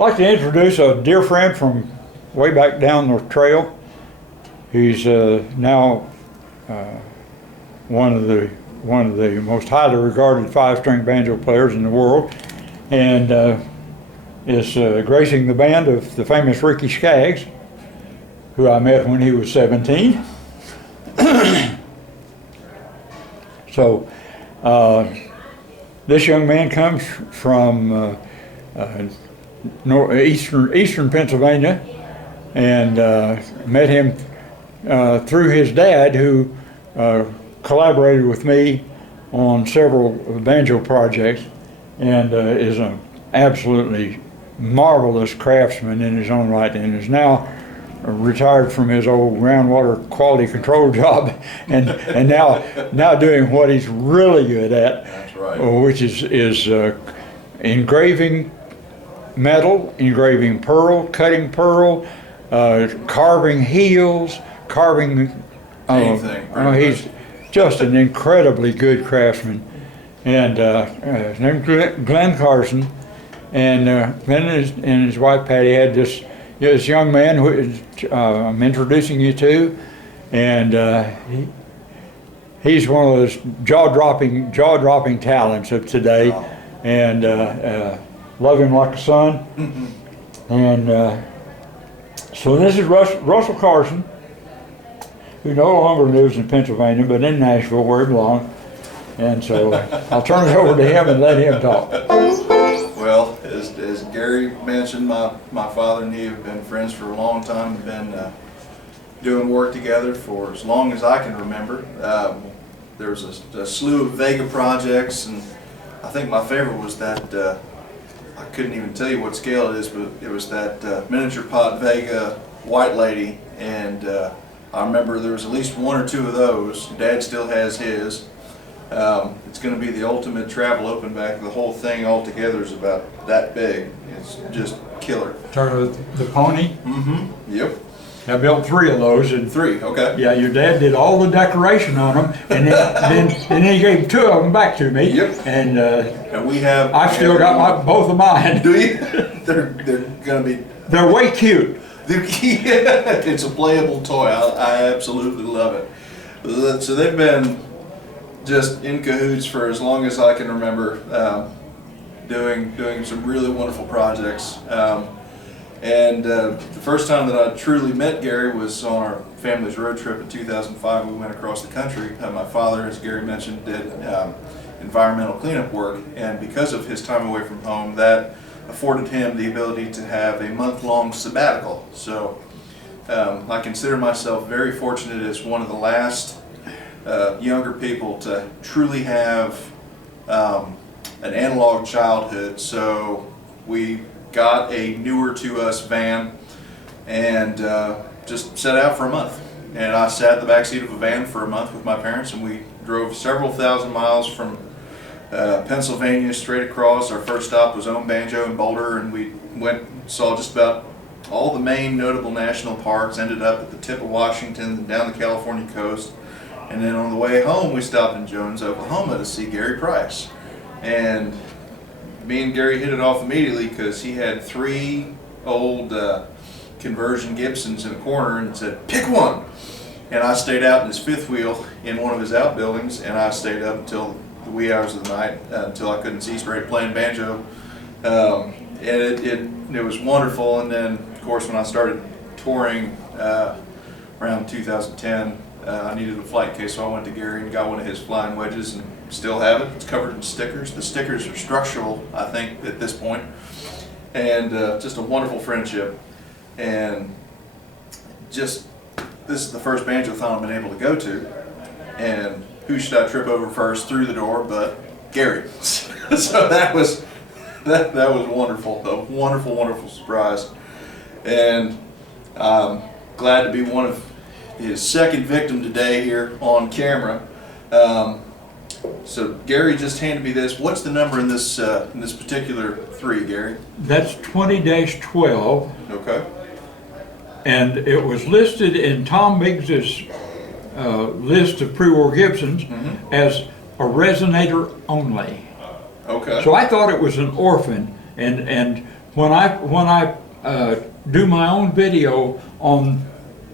like to introduce a dear friend from way back down the trail. He's now one of the most highly regarded five-string banjo players in the world, and is gracing the band of the famous Ricky Skaggs, who I met when he was 17. So this young man comes from eastern Pennsylvania, and met him through his dad, who collaborated with me on several banjo projects, and is an absolutely marvelous craftsman in his own right, and is now retired from his old groundwater quality control job, and now doing what he's really good at. That's right. Which is engraving metal, engraving pearl, cutting pearl, carving heels, carving anything. He's just an incredibly good craftsman, and his name's Glenn Carson, and Glenn and his wife Patty had this young man who I'm introducing you to, and he's one of those jaw-dropping talents of today, and love him like a son. And so this is Russell Carson, who no longer lives in Pennsylvania, but in Nashville, where he belongs. And so I'll turn it over to him and let him talk. Well, as Gary mentioned, my father and he have been friends for a long time. We've been doing work together for as long as I can remember. There was a slew of Vega projects, and I think my favorite was that, I couldn't even tell you what scale it is, but it was that miniature pot Vega White Lady, and I remember there was at least one or two of those. Dad still has his. It's going to be the ultimate travel open back. The whole thing altogether is about that big. It's just killer. The pony? Mm-hmm. Yep. I built 3 of those. And three, okay. Yeah, your dad did all the decoration on them, and then he gave 2 of them back to me. Yep. And we have. I've still got both of mine. Do you? They're going to be. They're way cute. It's a playable toy. I absolutely love it. So they've been just in cahoots for as long as I can remember, doing some really wonderful projects. And the first time that I truly met Gary was on our family's road trip in 2005. We went across the country. My father, as Gary mentioned, did environmental cleanup work, and because of his time away from home, that afforded him the ability to have a month-long sabbatical. So I consider myself very fortunate as one of the last younger people to truly have an analog childhood. So we got a newer to us van and just set out for a month. And I sat in the back seat of a van for a month with my parents, and we drove several thousand miles from Pennsylvania straight across. Our first stop was Own Banjo in Boulder, and we went and saw just about all the main notable national parks, ended up at the tip of Washington and down the California coast. And then on the way home, we stopped in Jones, Oklahoma to see Gary Price. And me and Gary hit it off immediately because he had 3 old conversion Gibsons in a corner and said, "Pick one." And I stayed out in his fifth wheel in one of his outbuildings, and I stayed up until the wee hours of the night until I couldn't see straight playing banjo. And it was wonderful. And then, of course, when I started touring around 2010, I needed a flight case, so I went to Gary and got one of his flying wedges, and still have it. It's covered in stickers. The stickers are structural, I think, at this point. And just a wonderful friendship. And just, this is the first Banjothon I've been able to go to. And who should I trip over first through the door but Gary. So that was wonderful. A wonderful, wonderful surprise. And I'm glad to be one of his second victim today here on camera. So Gary just handed me this. What's the number in this particular 3, Gary? That's 20-12. Okay. And it was listed in Tom Biggs's list of pre-war Gibsons as a resonator only. Okay. So I thought it was an orphan, and when I do my own video on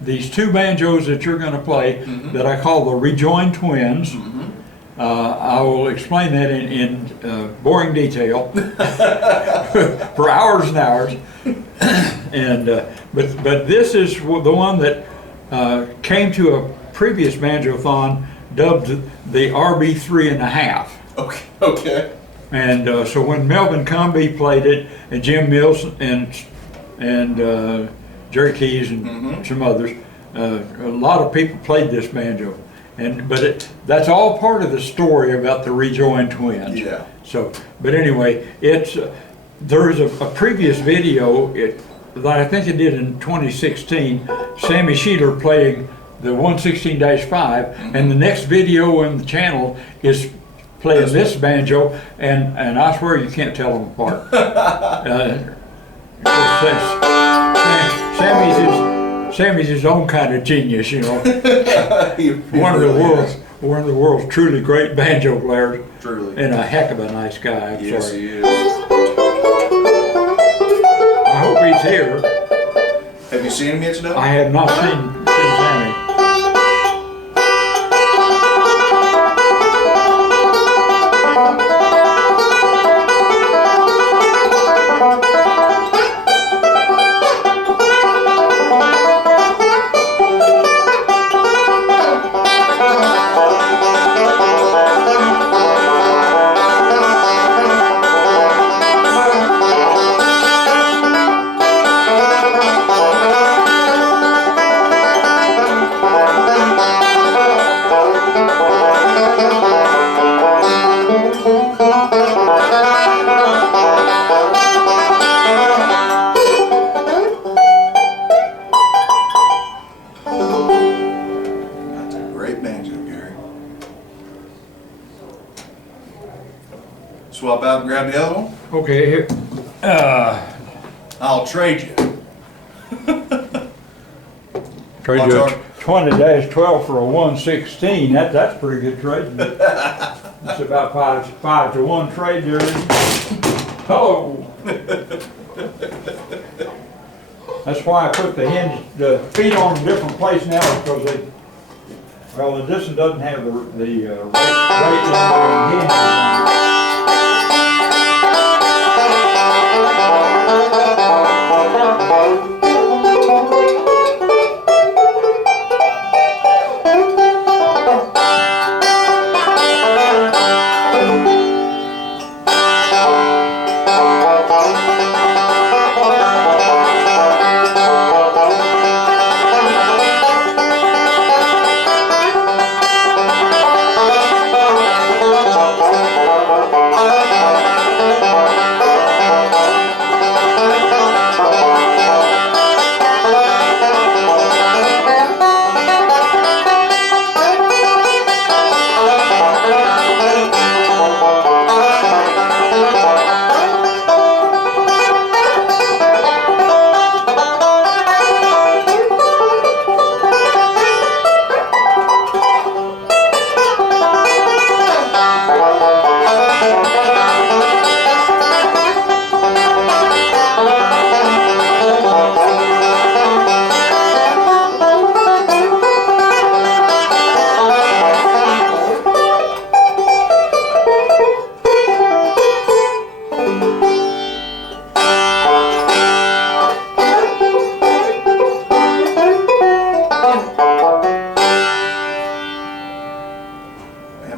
these two banjos that you're going to play, that I call the rejoined twins, I will explain that in boring detail for hours and hours. And but this is the one that came to a previous Banjothon, dubbed the RB-3.5. Okay. Okay. And so when Melvin Cumbie played it, and Jim Mills and Jerry Keys and some others, a lot of people played this banjo. But that's all part of the story about the rejoined twins. Yeah. So, but anyway, there's a previous video that I think it did in 2016. Sammy Sheeler playing the 116-5, and the next video on the channel is playing this banjo, and I swear you can't tell them apart. Sammy's his own kind of genius, you know. One of the world's truly great banjo players. Truly. And a heck of a nice guy. I'm Yes, sorry. he is. I hope he's here. Have you seen him yet today? I have not seen Sammy. Swap out and grab the other one? Okay, here. I'll trade you. Trade you a 20-12 for a 116. That's pretty good trade. It's about 5 to 1 trade there. Hello. That's why I put the feet on a different place now, because this one doesn't have the rate hinges on it.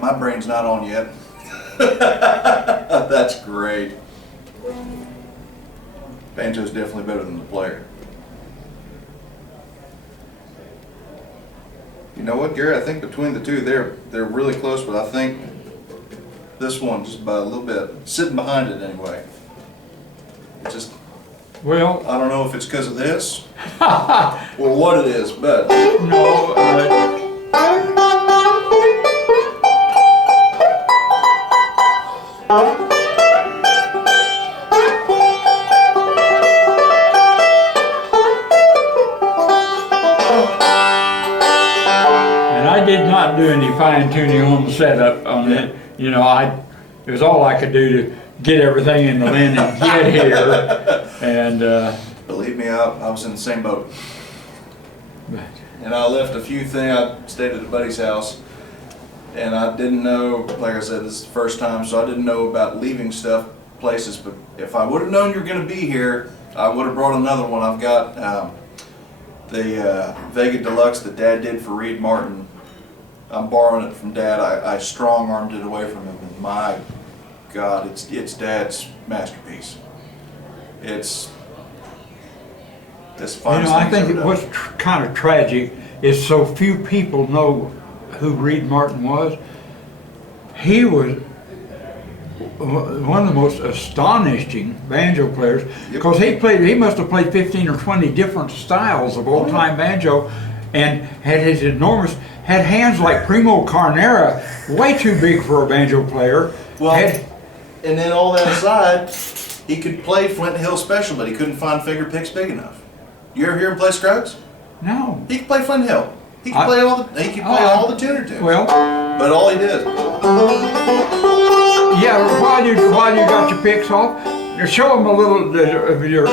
My brain's not on yet. That's great. Banjo's definitely better than the player. You know what, Gary? I think between the two, they're really close, but I think this one just by a little bit, sitting behind it anyway. It just, well, I don't know if it's because of this or what it is, but no. I did not do any fine tuning on the setup on it. You know, it was all I could do to get everything in the bin and get here. And Believe me, I was in the same boat. And I left a few things. I stayed at a buddy's house, and I didn't know, like I said, this is the first time, so I didn't know about leaving stuff places. But if I would have known you were going to be here, I would have brought another one. I've got the Vega Deluxe that Dad did for Reed Martin. I'm borrowing it from Dad. I strong-armed it away from him, and my God, it's Dad's masterpiece. It's this finest I thing think what's kind of tragic is so few people know who Reed Martin was. He was one of the most astonishing banjo players, because he must have played 15 or 20 different styles of old-time banjo, and had hands like Primo Carnera, way too big for a banjo player. Well, and then all that aside, he could play Flint Hill Special, but he couldn't find finger picks big enough. You ever hear him play Scruggs? No. He could play Flint Hill. He could play all the tuner tunes. Well, but all he did. Yeah, while you got your picks off, show them a little of your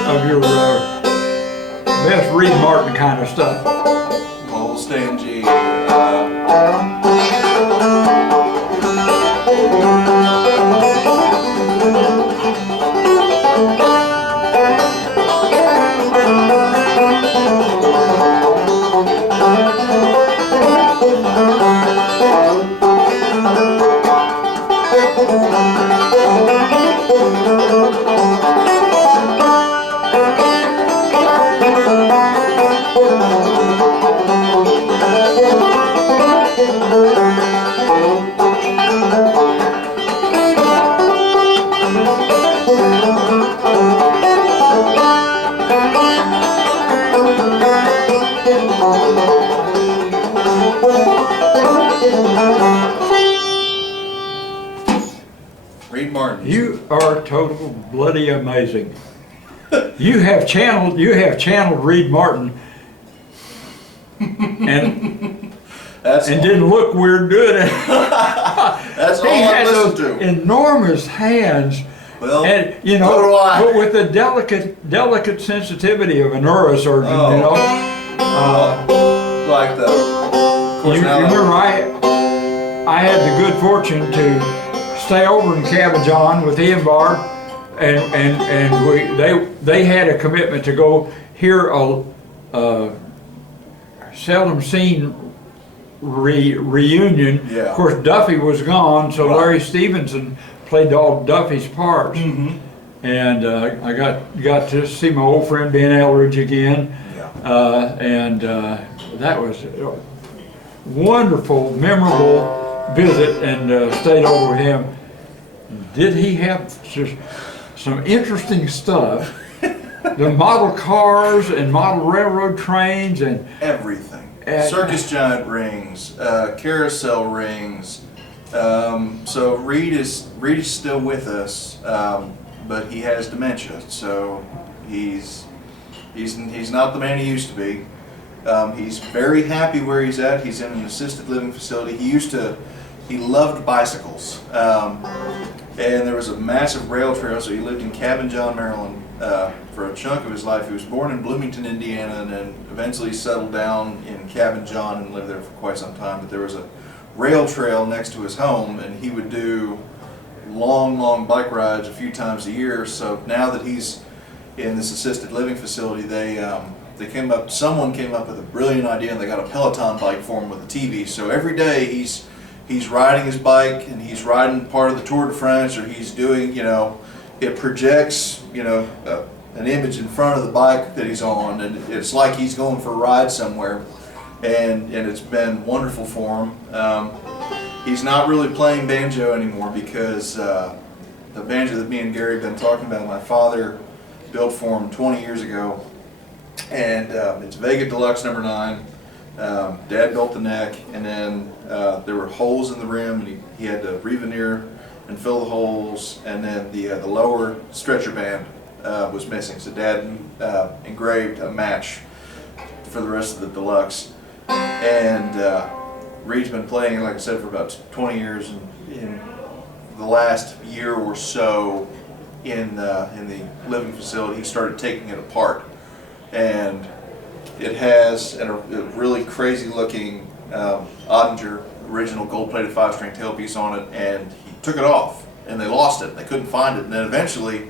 best Reed Martin kind of stuff. Well, we'll stay in G. Reed Martin. You are total bloody amazing. You have channeled Reed Martin, and didn't look weird doing it. That's all I listened to. Enormous hands. Well, and so do I. but with the delicate sensitivity of a neurosurgeon, like the. You remember, I had the good fortune to stay over in Cabin with Ian Bard, and they had a commitment to go hear a seldom seen reunion. Yeah. Of course, Duffy was gone, so Larry Stevenson played all Duffy's parts. Mm-hmm. And I got to see my old friend Ben Eldridge again. Yeah. And that was a wonderful, memorable visit, and stayed over with him. Did he have some interesting stuff? The model cars and model railroad trains and everything. Circus giant rings, carousel rings. So Reed is still with us, but he has dementia. So he's not the man he used to be. He's very happy where he's at. He's in an assisted living facility. He loved bicycles. And there was a massive rail trail, so he lived in Cabin, Maryland for a chunk of his life. He was born in Bloomington, Indiana, and then eventually settled down in Cabin and lived there for quite some time. But there was a rail trail next to his home, and he would do long bike rides a few times a year. So now that he's in this assisted living facility, someone came up with a brilliant idea, and they got a Peloton bike for him with a TV. So every day he's riding his bike, and he's riding part of the Tour de France, or he's doing, it projects, an image in front of the bike that he's on, and it's like he's going for a ride somewhere, and it's been wonderful for him. He's not really playing banjo anymore because the banjo that me and Gary have been talking about, my father built for him 20 years ago, and it's Vega Deluxe number 9. Dad built the neck, and then there were holes in the rim, and he had to re-veneer and fill the holes, and then the lower stretcher band was missing, so Dad engraved a match for the rest of the Deluxe. And Reed's been playing, like I said, for about 20 years, and in the last year or so in the living facility, he started taking it apart, and it has a really crazy looking Ottinger original gold-plated 5-string tailpiece on it, and he took it off, and they lost it. They couldn't find it, and then eventually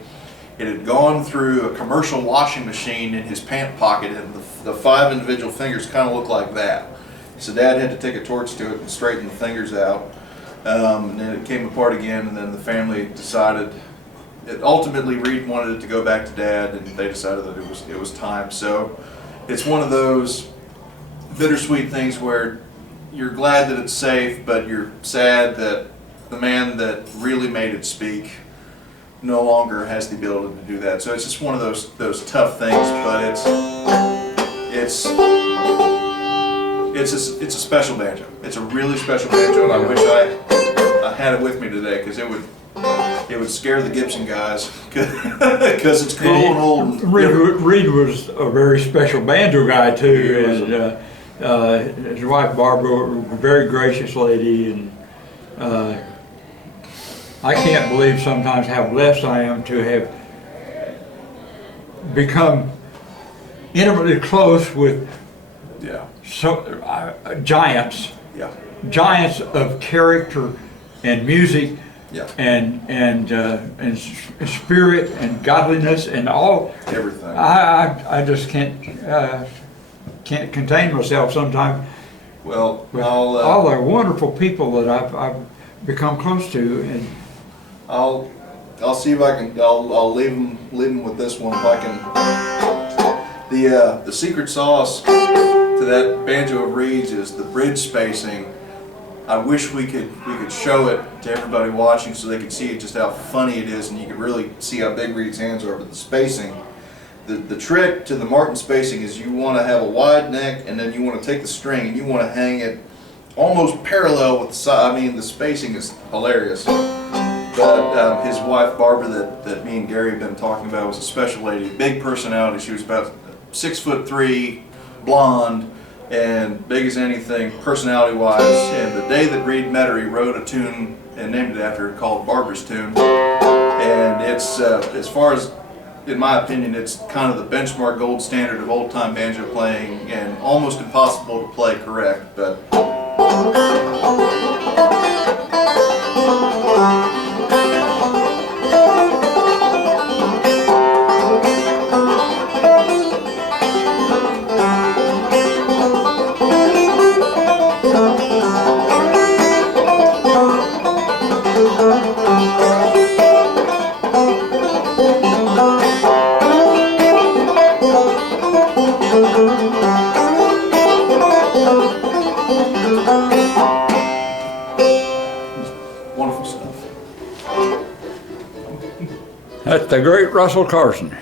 it had gone through a commercial washing machine in his pant pocket, and the 5 individual fingers kind of looked like that. So Dad had to take a torch to it and straighten the fingers out, and then it came apart again, and then the family decided, ultimately Reed wanted it to go back to Dad, and they decided that it was time. So it's one of those bittersweet things where you're glad that it's safe, but you're sad that the man that really made it speak no longer has the ability to do that. So it's just one of those tough things, but it's a special banjo. It's a really special banjo, and I wish I had it with me today, because it would scare the Gibson guys, because it's cool and old. Reed was a very special banjo guy too, and his wife Barbara, a very gracious lady, and I can't believe sometimes how blessed I am to have become intimately close with giants, giants of character and music, and spirit and godliness and all. Everything. I just can't contain myself sometimes. Well, all the wonderful people that I've become close to, and I'll see if I can. I'll leave them with this one if I can. The secret sauce to that banjo of Reed's is the bridge spacing. I wish we could show it to everybody watching so they could see just how funny it is, and you could really see how big Reed's hands are. But the spacing, the trick to the Martin spacing is you want to have a wide neck, and then you want to take the string and you want to hang it almost parallel with the side. I mean, the spacing is hilarious. But his wife Barbara, that me and Gary have been talking about, was a special lady, big personality. She was about 6'3", blonde, and big as anything personality-wise. And the day that Reed met her, he wrote a tune and named it after her called Barbara's Tune. And it's, as far as, in my opinion, it's kind of the benchmark gold standard of old-time banjo playing, and almost impossible to play correct. But that's the great Russell Carson.